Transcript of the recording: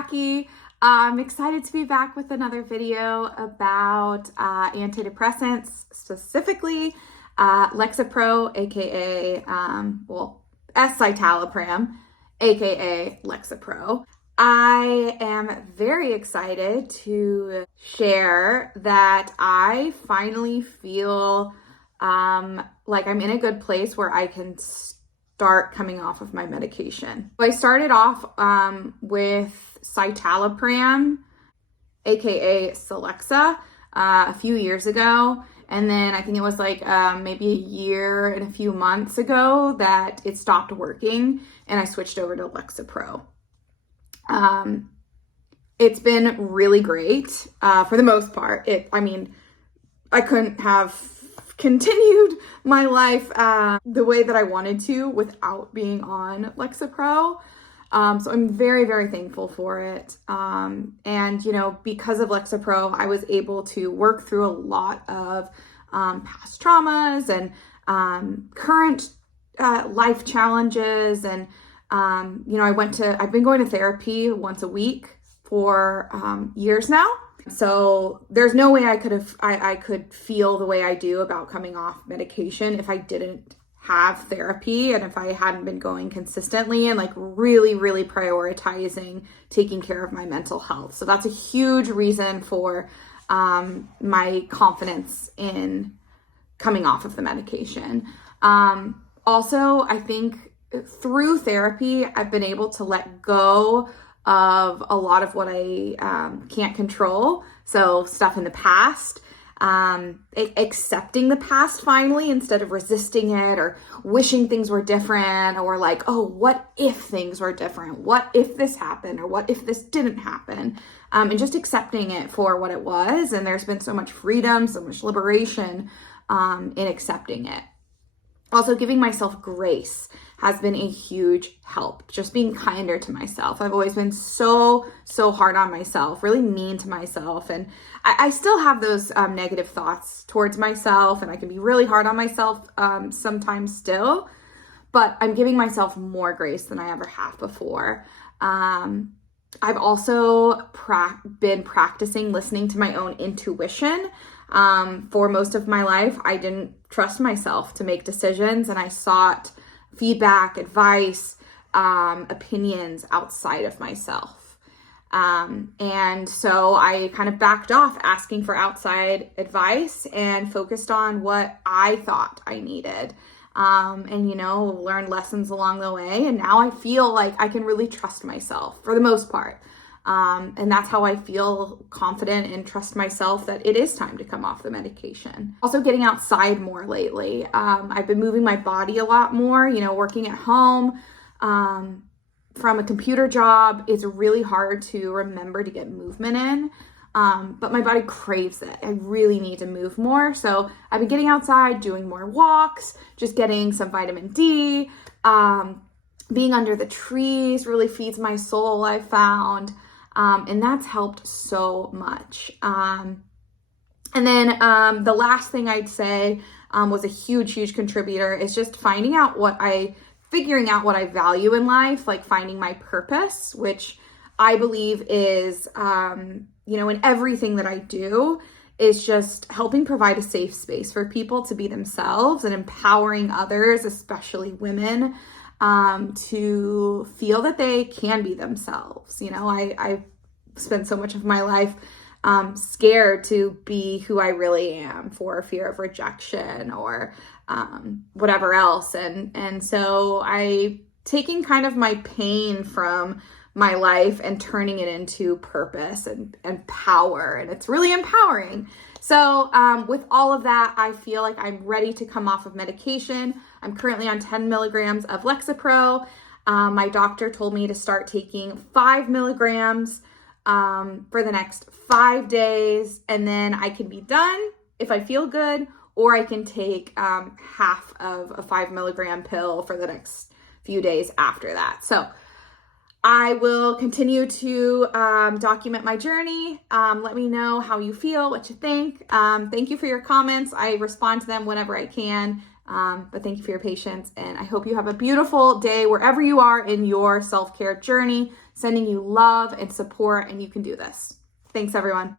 Jackie. I'm excited to be back with another video about antidepressants, specifically Lexapro, a.k.a. Escitalopram, a.k.a. Lexapro. I am very excited to share that I finally feel like I'm in a good place where I can start coming off of my medication. So I started off with citalopram, a.k.a. Celexa, a few years ago. And then I think it was like maybe a year and a few months ago that it stopped working and I switched over to Lexapro. It's been really great for the most part. I couldn't have continued my life the way that I wanted to without being on Lexapro. So I'm very, very thankful for it. And, because of Lexapro, I was able to work through a lot of past traumas and current life challenges. And, I've been going to therapy once a week for years now. So there's no way I could feel the way I do about coming off medication if I didn't have therapy and if I hadn't been going consistently and really, really prioritizing taking care of my mental health. So that's a huge reason for my confidence in coming off of the medication. Also, I think through therapy, I've been able to let go of a lot of what I can't control. So stuff in the past, accepting the past finally instead of resisting it or wishing things were different or what if things were different? What if this happened or what if this didn't happen? And just accepting it for what it was. And there's been so much freedom, so much liberation in accepting it. Also, giving myself grace has been a huge help. Just being kinder to myself. I've always been so hard on myself, really mean to myself. And I still have those negative thoughts towards myself, and I can be really hard on myself sometimes still, but I'm giving myself more grace than I ever have before. I've also been practicing listening to my own intuition. For most of my life, I didn't trust myself to make decisions, and I sought feedback, advice, opinions outside of myself. And so I kind of backed off asking for outside advice and focused on what I thought I needed. Learned lessons along the way. And now I feel like I can really trust myself for the most part. And that's how I feel confident and trust myself that it is time to come off the medication. Also getting outside more lately. I've been moving my body a lot more, working at home, from a computer job. It's really hard to remember to get movement in. But my body craves it. I really need to move more. So I've been getting outside, doing more walks, just getting some vitamin D, being under the trees really feeds my soul, I've found. And that's helped so much. And then the last thing I'd say was a huge contributor is just figuring out what I value in life, like finding my purpose, which I believe is, in everything that I do, is just helping provide a safe space for people to be themselves and empowering others, especially women, to feel that they can be themselves. I spent so much of my life scared to be who I really am for fear of rejection or whatever else. And so taking kind of my pain from my life and turning it into purpose and power. And it's really empowering. So with all of that, I feel like I'm ready to come off of medication. I'm currently on 10 milligrams of Lexapro. My doctor told me to start taking 5 milligrams for the next 5 days. And then I can be done if I feel good, or I can take half of a 5 milligram pill for the next few days after that. So I will continue to document my journey. Let me know how you feel, what you think. Thank you for your comments. I respond to them whenever I can. But thank you for your patience, and I hope you have a beautiful day wherever you are in your self-care journey. sending you love and support, and you can do this. Thanks, everyone.